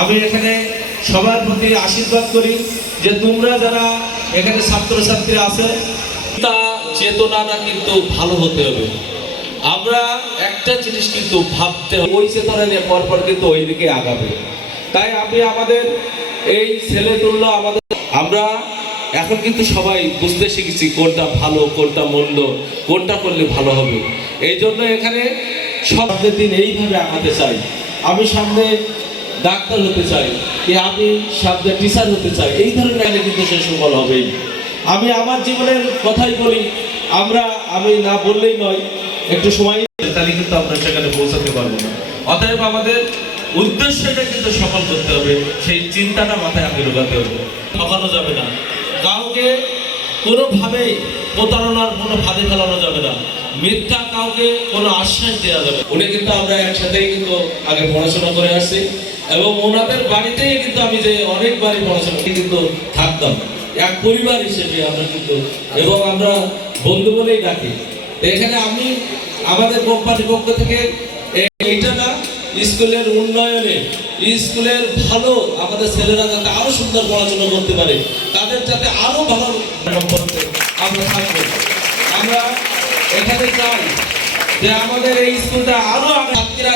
আমি এখানে সবার প্রতি আশীর্বাদ করি যে তোমরা যারা এখানে ছাত্রছাত্রী আছে তা চেতনাটা কিন্তু ভালো হতে হবে। আমরা একটা জিনিস কিন্তু ভাবতে ওই চেতনা নিয়ে পরপর কিন্তু ওই দিকে আগাবে। তাই আমি আমাদের এই ছেলে তুল্য আমাদের আমরা এখন কিন্তু সবাই বুঝতে শিখেছি কোনটা ভালো, কোনটা মন্দ, কোনটা করলে ভালো হবে। এই জন্য এখানে সবদের দিন এইভাবে আগাতে চাই। আমি সামনে ডাক্তার হতে চাই কি আমি সামনে টিচার হতে চাই, এই ধরনের কিন্তু সে সফল হবেই। আমি আমার জীবনের কথাই বলি, আমরা, আমি না বললেই নয়, একটু সময় তাহলে কিন্তু আমরা সেখানে পৌঁছাতে পারব না। অতএব আমাদের উদ্দেশ্যটা কিন্তু সফল করতে হবে, সেই চিন্তাটা মাথায় আগে ঢোকাতে হবে। ঠকানো যাবে না। কাউকে কোনোভাবেই প্রতারণার কোনো ফাঁদে ফেলানো যাবে না। মিথ্যা কাউকে কোনো আশ্বাস দেওয়া যাবে। উনি কিন্তু আমরা একসাথেই কিন্তু আগে পড়াশোনা করে আসছি। এবং ওনাদের বাড়িতেই কিন্তু আমি যে অনেকবারই পড়াশোনা কিন্তু থাকতাম। এক পরিবার হিসেবে আমরা কিন্তু, এবং আমরা বন্ধু বলেই ডাকি। এখানে আমি আমাদের কোম্পানির পক্ষ থেকে এইটা না, স্কুলের উন্নয়নে, স্কুলের ভালো আমাদের ছেলেরা যাতে আরও সুন্দর পড়াশোনা করতে পারে, তাদের যাতে আরও ভালো করতে আমরা থাকব। আমরা এখানে চাই যে আমাদের এই স্কুলটা আরও ছাত্রীরা